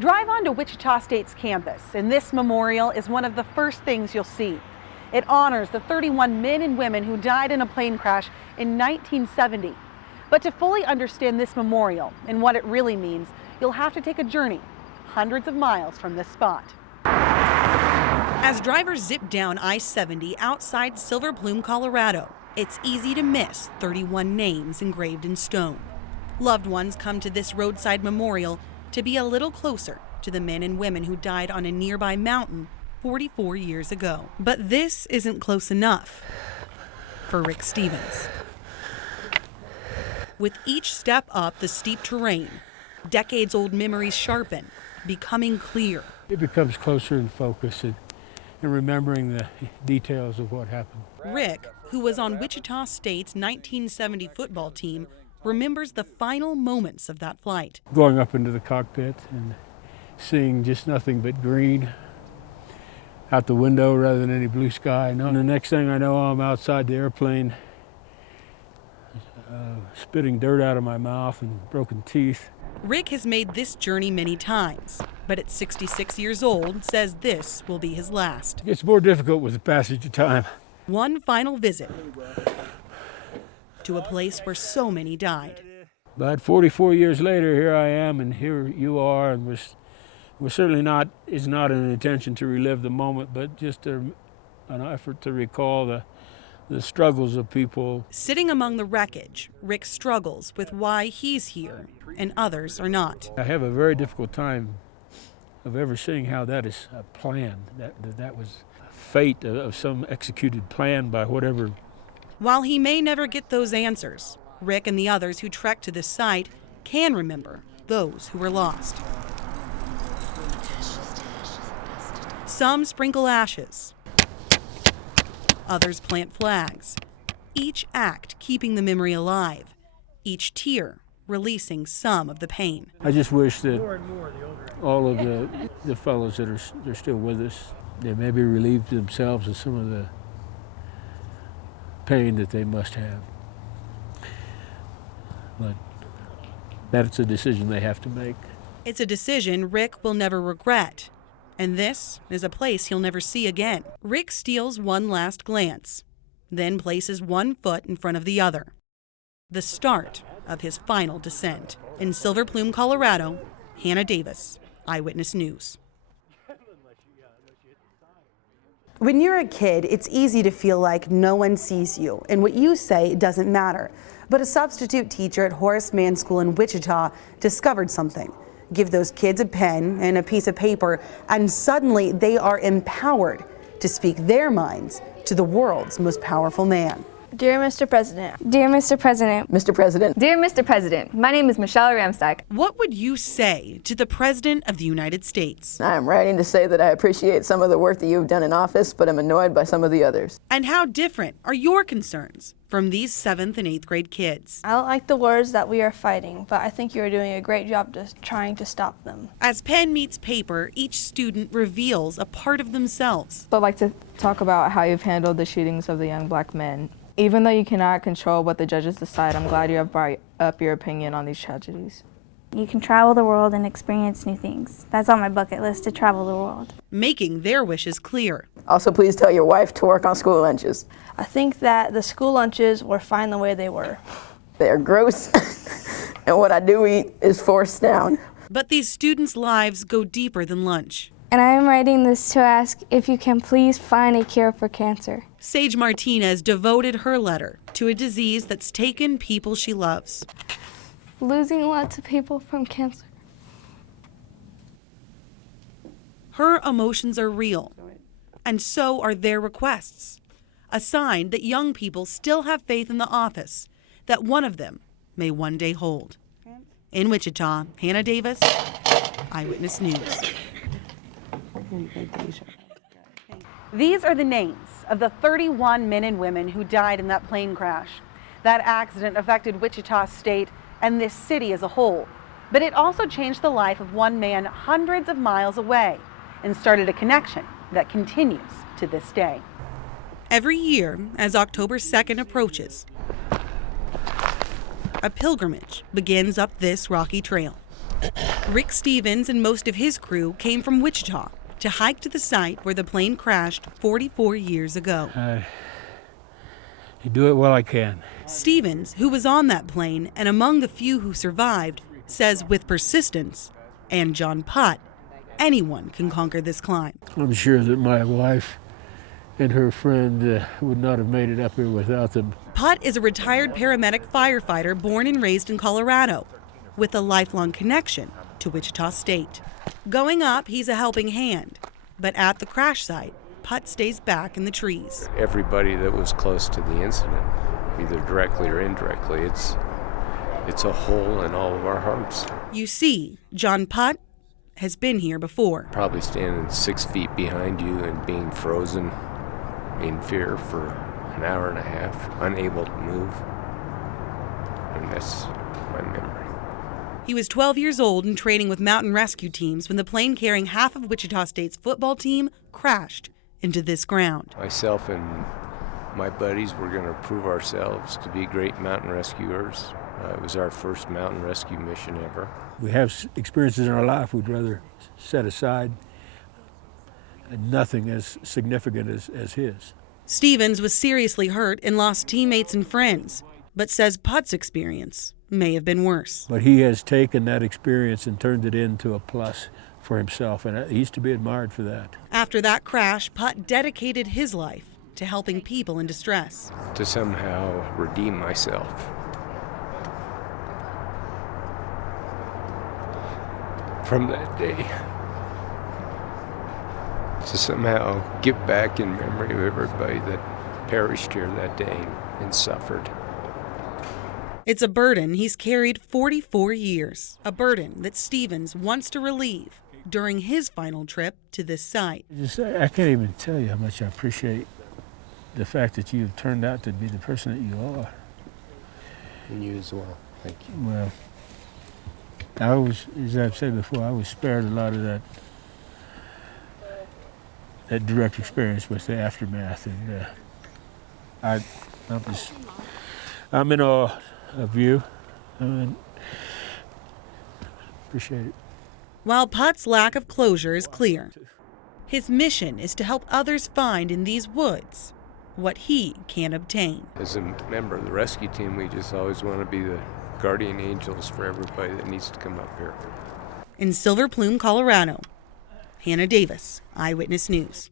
Drive on to Wichita State's campus, and this memorial is one of the first things you'll see. It honors the 31 men and women who died in a plane crash in 1970. But to fully understand this memorial and what it really means, you'll have to take a journey hundreds of miles from this spot. As drivers zip down I-70 outside Silver Plume, Colorado, it's easy to miss 31 names engraved in stone. Loved ones come to this roadside memorial to be a little closer to the men and women who died on a nearby mountain 44 years ago. But this isn't close enough for Rick Stevens. With each step up the steep terrain, decades-old memories sharpen, becoming clear. It becomes closer in focus and remembering the details of what happened. Rick, who was on Wichita State's 1970 football team, remembers the final moments of that flight. Going up into the cockpit and seeing just nothing but green out the window rather than any blue sky. And the next thing I know, I'm outside the airplane, spitting dirt out of my mouth and broken teeth. Rick has made this journey many times, but at 66 years old, says this will be his last. It gets more difficult with the passage of time. One final visit to a place where so many died. But 44 years later, here I am, and here you are, and we're certainly not, it's not an intention to relive the moment, but just an effort to recall the struggles of people. Sitting among the wreckage, Rick struggles with why he's here and others are not. I have a very difficult time of ever seeing how that is a plan, that was fate of some executed plan by whatever. While he may never get those answers, Rick and the others who trek to this site can remember those who were lost. Some sprinkle ashes. Others plant flags. Each act keeping the memory alive. Each tear releasing some of the pain. I just wish that all of the fellows that are still with us, they maybe relieved themselves of some of the pain that they must have. But that's a decision they have to make. It's a decision Rick will never regret. And this is a place he'll never see again. Rick steals one last glance, then places one foot in front of the other. The start of his final descent. In Silver Plume, Colorado, Hannah Davis, Eyewitness News. When you're a kid, it's easy to feel like no one sees you, and what you say doesn't matter. But a substitute teacher at Horace Mann School in Wichita discovered something. Give those kids a pen and a piece of paper, and suddenly they are empowered to speak their minds to the world's most powerful man. Dear Mr. President. Dear Mr. President. Mr. President. Dear Mr. President, my name is Michelle Ramstack. What would you say to the President of the United States? I am writing to say that I appreciate some of the work that you have done in office, but I'm annoyed by some of the others. And how different are your concerns from these 7th and 8th grade kids? I don't like the words that we are fighting, but I think you are doing a great job just trying to stop them. As pen meets paper, each student reveals a part of themselves. I'd like to talk about how you've handled the shootings of the young black men. Even though you cannot control what the judges decide, I'm glad you have brought up your opinion on these tragedies. You can travel the world and experience new things. That's on my bucket list, to travel the world. Making their wishes clear. Also, please tell your wife to work on school lunches. I think that the school lunches were fine the way they were. They're gross, and what I do eat is forced down. But these students' lives go deeper than lunch. And I am writing this to ask if you can please find a cure for cancer. Sage Martinez devoted her letter to a disease that's taken people she loves. Losing lots of people from cancer. Her emotions are real, and so are their requests. A sign that young people still have faith in the office that one of them may one day hold. In Wichita, Hannah Davis, Eyewitness News. These are the names of the 31 men and women who died in that plane crash. That accident affected Wichita State and this city as a whole, but it also changed the life of one man hundreds of miles away and started a connection that continues to this day. Every year, as October 2nd approaches, a pilgrimage begins up this rocky trail. Rick Stevens and most of his crew came from Wichita to hike to the site where the plane crashed 44 years ago. You do it while I can. Stevens, who was on that plane and among the few who survived, says with persistence, and John Putt, anyone can conquer this climb. I'm sure that my wife and her friend would not have made it up here without them. Putt is a retired paramedic firefighter born and raised in Colorado, with a lifelong connection to Wichita State. Going up, he's a helping hand, but at the crash site, Putt stays back in the trees. Everybody that was close to the incident, either directly or indirectly, it's a hole in all of our hearts. You see, John Putt has been here before. Probably standing 6 feet behind you and being frozen in fear for an hour and a half, unable to move. And that's my memory. He was 12 years old and training with mountain rescue teams when the plane carrying half of Wichita State's football team crashed into this ground. Myself and my buddies were going to prove ourselves to be great mountain rescuers. It was our first mountain rescue mission ever. We have experiences in our life we'd rather set aside, and nothing as significant as his. Stevens was seriously hurt and lost teammates and friends, but says Putt's experience may have been worse. But he has taken that experience and turned it into a plus for himself, and he's to be admired for that. After that crash, Putt dedicated his life to helping people in distress. To somehow redeem myself from that day. To somehow give back in memory of everybody that perished here that day and suffered. It's a burden he's carried 44 years, a burden that Stevens wants to relieve during his final trip to this site. I can't even tell you how much I appreciate the fact that you've turned out to be the person that you are. And you as well. Thank you. Well, I was, as I've said before, I was spared a lot of that direct experience with the aftermath, and I'm in awe of you. Appreciate it. While Putt's lack of closure is clear, his mission is to help others find in these woods what he can't obtain. As a member of the rescue team, we just always want to be the guardian angels for everybody that needs to come up here. In Silver Plume, Colorado, Hannah Davis, Eyewitness News.